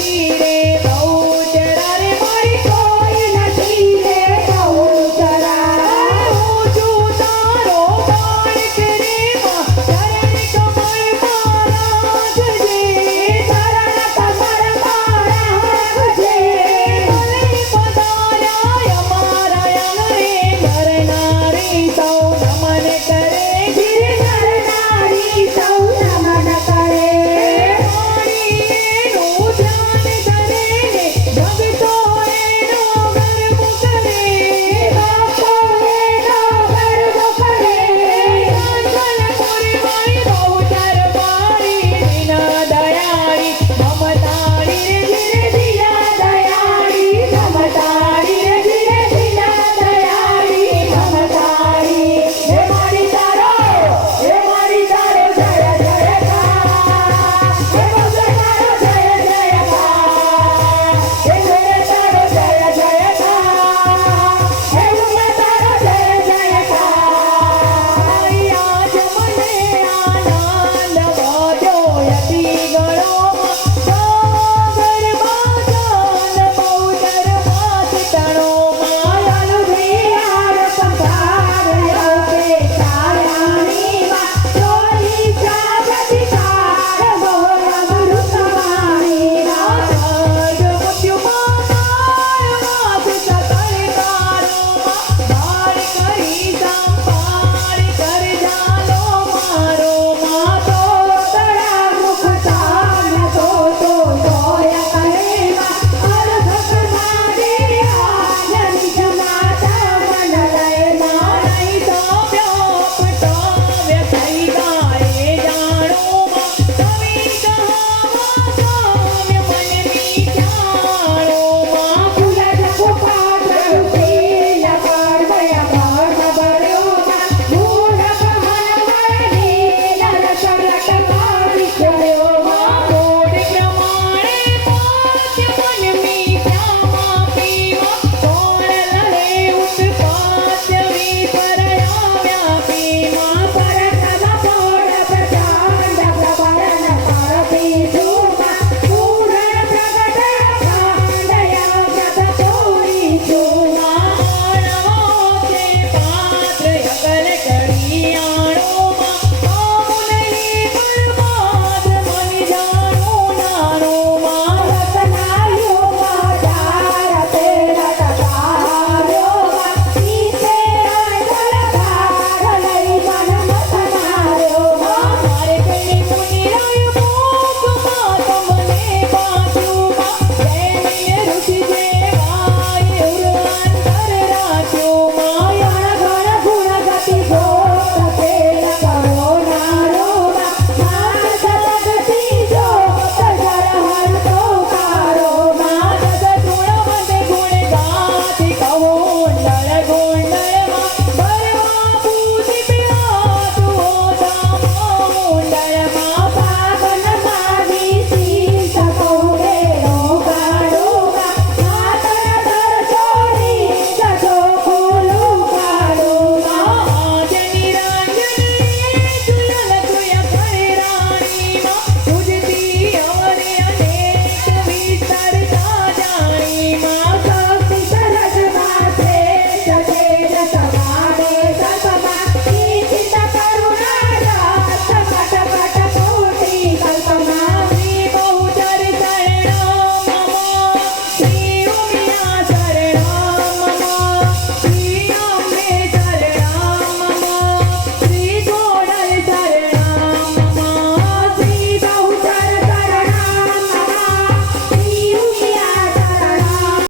ತೀರೇ